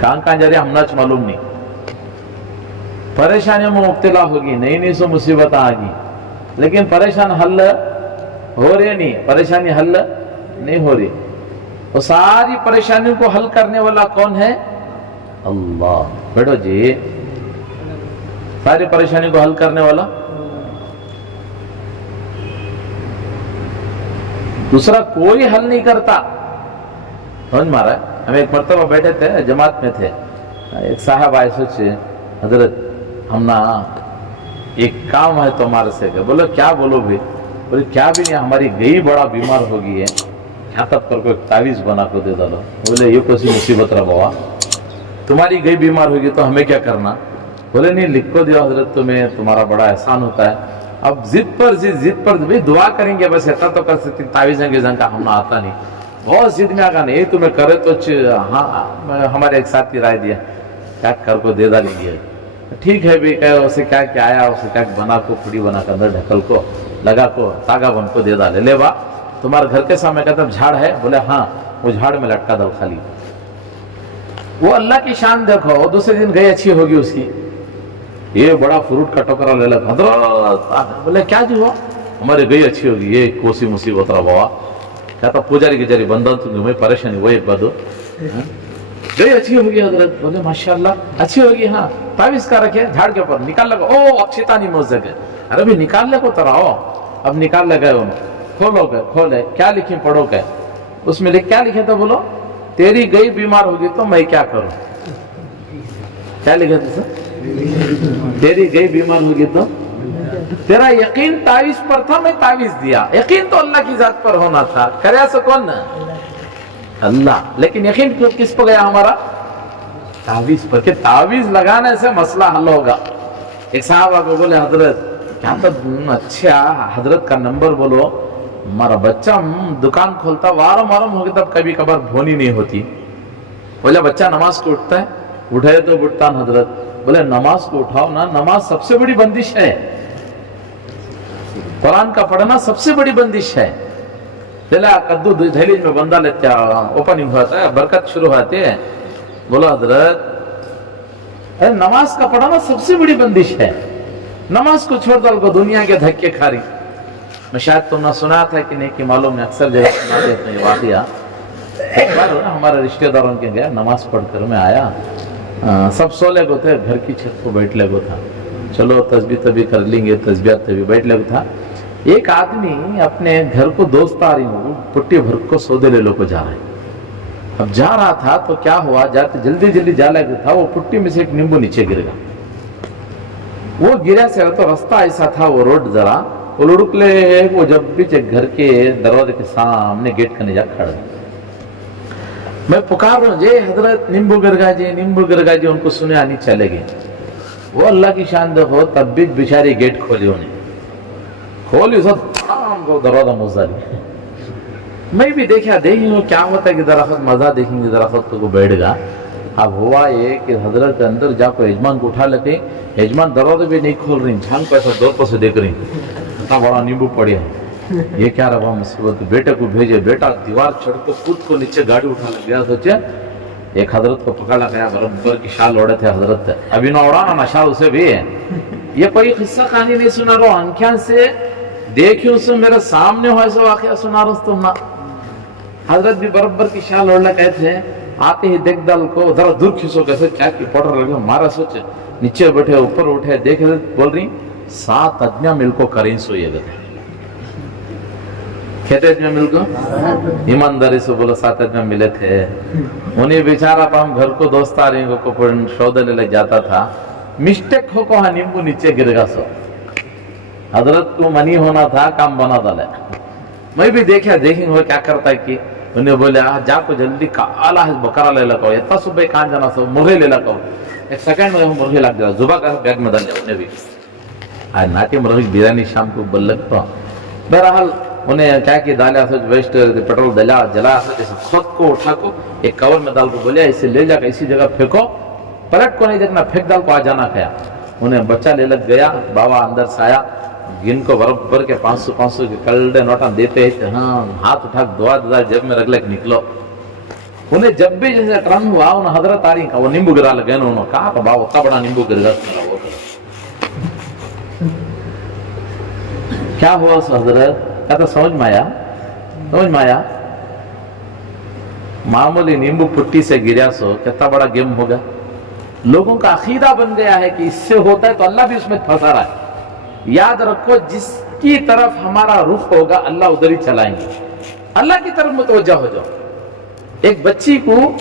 कहाँ जा रहे हमना मालूम नहीं, परेशानियों में मुब्तला होगी, नई नई सो मुसीबत आगी, लेकिन परेशान हल हो रहे नहीं, परेशानी हल नहीं हो रही। और सारी परेशानियों को हल करने वाला कौन है? अल्लाह। बैठो जी, सारी परेशानी को हल करने वाला दूसरा कोई हल नहीं करता। समझ मारा? हम एक मरतबा बैठे थे, जमात में थे, एक साहब आए, सोचे हजरत हम ना एक काम है तुम्हारे से। बोलो क्या? बोलो भी। बोले क्या भी नहीं, हमारी गई बड़ा बीमार हो गई है, क्या तब करके तावीज बना को दे डालो। बोले ये कैसी मुसीबत रहा बाबा, तुम्हारी गई बीमार होगी तो हमें क्या करना? बोले नहीं लिख को दिया हजरत, तुम्हें तुम्हारा बड़ा एहसान होता है। अब जिद पर भी दुआ करेंगे, बस इतना तो कर सकते, तावीज़ का हमने आता नहीं, बहुत जिद में आगा नहीं, तुम्हें करे तो हाँ, हमारे एक साथी राय दिया क्या कर को दे डालेंगे। ठीक है भी, कहे उसे क्या क्या आया, उसे क्या बना को पुड़ी बना कर अंदर ढकल को लगा को तागा बन को दे डाले। ले बा तुम्हारे घर के सामने का तब झाड़ है? बोले हाँ, वो झाड़ में लटका दो खाली। वो अल्लाह की शान देखो, दूसरे दिन गई अच्छी होगी उसकी, ये बड़ा फ्रूट का टोकरा ले लगा हजरत। बोले क्या जी हुआ? हमारे गई अच्छी होगी, ये कोसी मुसीबत रहा बाबा, क्या तो पुजारी के जरिए बंधन तुम्हें परेशानी वो एक बात गई अच्छी होगी हजरत। बोले माशाल्लाह अच्छी होगी, हाँ तावीज का रखे झाड़ के ऊपर निकाल लगा। ओ अक्षिता नहीं मोज गए, अरे भी निकाल ले को तराओ। अब निकाल लगे, खोलो गए, खोले क्या लिखी पढ़ो गए, उसमें क्या लिखे तो बोलो तेरी गई बीमार होगी तो मैं क्या करूं? क्या लिखे थे सर? तेरी गई बीमार होगी तो तेरा यकीन तावीज पर था, मैं तावीज दिया। यकीन तो अल्लाह की जात पर होना था, करे सो कौन ना? अल्लाह। लेकिन यकीन किस पर गया हमारा? तावीज पर, के तावीज लगाने से मसला हल होगा। एक साहब आगे बोले हजरत क्या तो अच्छा हजरत का नंबर बोलो, हमारा बच्चा दुकान खोलता वारम होगी तब कभी कभार भोनी नहीं होती। बोले बच्चा नमाज को उठता है? उठे तो उठता न हजरत। बोले नमाज को उठाओ ना, नमाज सबसे बड़ी बंदिश है, कुरान का पढ़ना सबसे बड़ी बंदिश है। चला कद्दू थैली में बंदा लेते ओपनिंग होता है, बरकत शुरू होती है। बोलो हजरत अरे नमाज का पढ़ना सबसे बड़ी बंदिश है, नमाज को छोड़ दो को दुनिया के धक्के खा रही। मैं शायद तुमने सुना था कि नहीं कि मालूम है, अक्सर जगह सुना देते हैं वाकया। एक बार ना हमारे रिश्तेदारों के गया, नमाज पढ़कर मैं आया, सब सोले को थे, घर की छत को बैठ ले को था, चलो तस्बीह तभी कर लेंगे, तस्बीहात तभी बैठ ले को था। एक आदमी अपने घर को दोस्त आ रही हूँ, पुट्टी भर को सौदे ले लो को जा रहा है। अब जा रहा था तो क्या हुआ, जाते जल्दी जा लगा था, वो पुट्टी में से एक नींबू नीचे गिर गया। वो गिरा से तो रास्ता ऐसा था, वो रोड जरा वो लुढ़क ले, वो जब भी घर के दरवाजे के सामने गेट करने जा खड़ा, मैं पुकार रहा हूँ जे हजरत नींबू गिर गया जी, उनको सुने आनी चले गए। वो अल्लाह की शान देखो, तब भी बेचारी गेट खोली, उन्हें खोली सब दरवाजा मुजाली। मैं भी देखी क्या होता है कि दरअसल मजा देखेंगे, दरअसल को बैठ गया। अब हुआ ये कि हजरत अंदर जाकर यजमान को उठा लेते, यजमान दरवाजे भी नहीं खोल रही, झांक पैसा दो पर से देख रही, इतना बड़ा नींबू पड़े है, ये क्या रहा मुसीबत। बेटे को भेजे, बेटा दीवार चढ़ के कूद को नीचे गाड़ी उठा लग गया। सोचे एक हजरत को पकड़ा गया, बरबर की शाल ओढ़े थे हजरत, अभी ना उड़ाना ना शाल उसे भी है। ये कोई किस्सा कहानी नहीं सुना रहा, आंखियां से देखी उसे मेरे सामने हुआ ऐसा वाकया सुना रहा तुम ना। हजरत भी बरबर की शाल ओढ़ना कहते हैं, आते ही देख दल को जरा दूर खींचो, कैसे चाय की पौडर लगे मारा। सोचे नीचे बैठे ऊपर उठे, देखे बोल रही 7 आदमियां मिलको करें सोइएगा, कहते आदमियां मिलको ईमानदारी से बोलो 7 आदमियां मिले थे। उन्हें बेचारा हम घर को दोस्त आ रही को सौदे ले लग जाता था, मिस्टेक हो को हाँ नींबू नीचे गिरेगा। सो हजरत को मनी होना था, काम बना डाले। मैं भी देखेंगे क्या करता है कि उन्हें बोले जाको जल्दी काला है बकरा ले लगाओ, इतना सुबह कहाँ जाना, सब मुर्गे ले लगाओ। एक सेकंड में मुर्गे लग जाओ, जुबा का बैग में डाल जाओ। उन्हें भी आज नाटी मुर्गी बिरयानी शाम को बल्लक तो बहरहाल उन्हें क्या कि डाला वेस्ट पेट्रोल जला खुद को उठा को एक कवर में डाल को बोलिया इसे ले जाकर इसी जगह फेंको, पलट को नहीं देखना, फेंक डाल को आ जाना खाया। उन्हें बच्चा ले लग गया, बाबा अंदर से आया, गिन को बराबर के 500 के कलडे नोटा देते हैं। हाँ हाथ उठा 2000 जेब में रख ले निकलो। انہیں جب بھی جیسے ٹرن ہوا انہیں حضرت آ رہی کا وہ نیمبو گرا لگے انہوں نے کہا کہ باو اتنا بڑا نیمبو گر گا کیا ہوا اس حضرت کہتا سمجھ میں آیا معمولی نیمبو پٹی سے گریا سو کتنا بڑا گیم ہوگا. لوگوں کا عقیدہ بن گیا ہے کہ اس سے ہوتا ہے تو اللہ بھی اس میں پھنسا رہا ہے. یاد رکھو جس کی طرف ہمارا رخ ہوگا اللہ ادھر ہی چلائیں گے. اللہ کی طرف متوجہ ہو جاؤ. ایک بچی کو